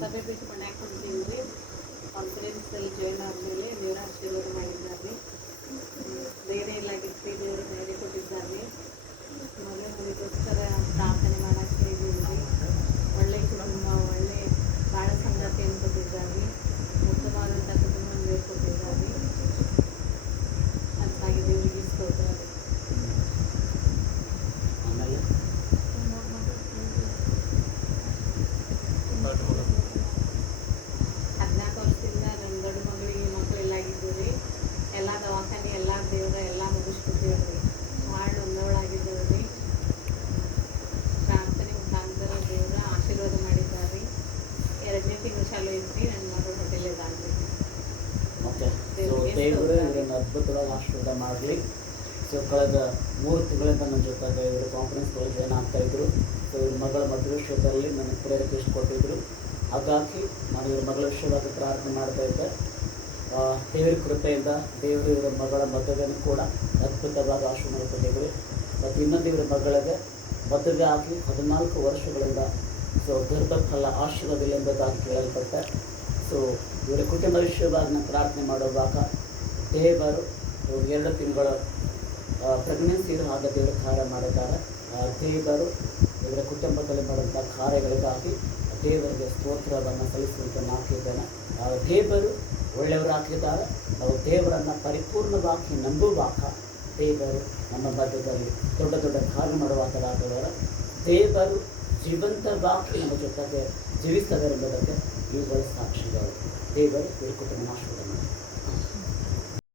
ಸಭೆ ಬಿಟ್ಟು ಮನ್ಯಾಗ ಕುಂತೀವಿ ರೀ. ಕಾನ್ಫರೆನ್ಸಲ್ಲಿ ಜಾಯ್ನ್ ಆದಮೇಲೆ ದೇವರ ಆಶೀರ್ವಾದ ಮಾಡಿದ್ದಾರೆ. ಬೇರೆ ಇಲ್ಲಾಗಿತ್ತು ದೇವರು ಧೈರ್ಯ ಕೊಟ್ಟಿದ್ದಾರೆ. ಮಗಳಿಗೋಸ್ಕರ ಪ್ರಾರ್ಥನೆ ಮಾಡಕ್ಕೆ ಹೇಳಿದ್ದೀವಿ ರೀ. ಒಳ್ಳೆಯ ಕುಟುಂಬ, ಒಳ್ಳೆಯ ಬಾಳ ಸಂಗಾತಿಯನ್ನು ಕೊಟ್ಟಿದ್ದಾರೆ. ಉತ್ತಮವಾದಂಥ ಕುಟುಂಬವನ್ನು ದೇವರು ಕೊಟ್ಟಿದ್ದಾರೆ. ಅದಕ್ಕಾಗಿ ದೇವರಿಗೆ ಸ್ತೋತ್ರ ರೀ. ಆಮೇಲೆ 14 ವರ್ಷದಿಂದ ನನ್ನ ದೊಡ್ಡ ಮಗಳಿಗೆ ಮಕ್ಕಳೆಲ್ಲ ಆಗಿದ್ದು ರೀ. ಎಲ್ಲ ದವಾಖಾನೆ ಎಲ್ಲ ದೇವ್ರ ಎಲ್ಲ ಮುಗಿಸ್ಕೊತೀವಿ ರೀ. ಭಾಳ ಒಂದೊಳಾಗಿದ್ದೇವೆ ರೀ. ಪ್ರಾರ್ಥನೆ ಮುಖಾಂತರ ದೇವರ ಆಶೀರ್ವಾದ ಮಾಡಿದ್ದಾರೆ. 2ನೇ ತಿಂಗಳು ಚಾಲು ಐತ್ರಿ. ನನ್ನ ಮಗಳು ಹೋಟೆಲ್ ಇದ್ದಾಗಲಿ ಮತ್ತೆ ದೇವರು ಇವರನ್ನು ಅದ್ಭುತವಾಗಿ ಆಶೀರ್ವಾದ ಮಾಡಲಿ. ಸೊ ಕಳೆದ 3 ತಿಂಗಳಿಂದ ನನ್ನ ಜೊತೆ ಇವರು ಕಾನ್ಫರೆನ್ಸ್ಗಳು ಜಾಯ್ನ್ ಆಗ್ತಾಯಿದ್ರು. ಸೊ ಇವ್ರ ಮಗಳ ಮದುವೆ ವಿಷಯದಲ್ಲಿ ನನಗೆ ಪ್ರೇರಣೆ ಕೊಟ್ಟಿದ್ದರು. ಹಾಗಾಗಿ ನಾನು ಇವ್ರ ಮಗಳ ವಿಷಯವಾಗಿ ಪ್ರಾರ್ಥನೆ ಮಾಡ್ತಾ ಇದ್ದೆ. ದೇವರ ಕೃಪೆಯಿಂದ ದೇವರು ಇವರ ಮಗಳ ಮದುವೆಯನ್ನು ಕೂಡ ಅದ್ಭುತವಾಗಿ ಆಶೀರ್ವಾದ ಕೊಟ್ಟಿದ್ರು. ಮತ್ತು ಇನ್ನೊಂದು ಇವರ ಮಗಳಿಗೆ ಮದುವೆ ಆಗಿ 14 ವರ್ಷಗಳಿಂದ ಸೊ ಗರ್ಭಫಲ ಆಶೀರ್ವಾದವಿಲ್ಲ ಎಂಬುದಾಗಿ ಕೇಳಲ್ಪಟ್ಟೆ. ಸೊ ಇವರ ಕುಟುಂಬ ವಿಷಯವಾಗಿ ನಾನು ಪ್ರಾರ್ಥನೆ ಮಾಡುವಾಗ ದೇವರು 2 ತಿಂಗಳ ಪ್ರೆಗ್ನೆನ್ಸಿ ಆದ ದೇವರು ಕಾರ್ಯ ಮಾಡಿದ್ದಾರೆ. ದೇವರು ಇವರ ಕುಟುಂಬದಲ್ಲಿ ಮಾಡುವಂಥ ಕಾರ್ಯಗಳಿಗಾಗಿ ದೇವರಿಗೆ ಸ್ತೋತ್ರವನ್ನು ಸಲ್ಲಿಸುವಂತೆ ಹಾಕಿದ್ದೇನೆ. ದೇವರು ಒಳ್ಳೆಯವರು ಹಾಕಿದ್ದಾರೆ. ನಾವು ದೇವರನ್ನು ಪರಿಪೂರ್ಣವಾಗಿ ನಂಬುವಾಗ ದೇವರು ನಮ್ಮ ಮಧ್ಯದಲ್ಲಿ ದೊಡ್ಡ ದೊಡ್ಡ ಕಾರ್ಯ ಮಾಡುವಾಗಲಾಗಿದ್ದಾರೆ. ದೇವರು ಜೀವಂತವಾಗಿ ನಮ್ಮ ಜೊತೆಗೆ ಜೀವಿಸ್ತದೆ ಎಂಬುದಕ್ಕೆ ಇವುಗಳು ಸಾಕ್ಷಿಗಳು. ದೇವರು ಇವರು ಕುಟುಂಬ ಆಶೀರ್ವಾದ ಮಾಡಿ.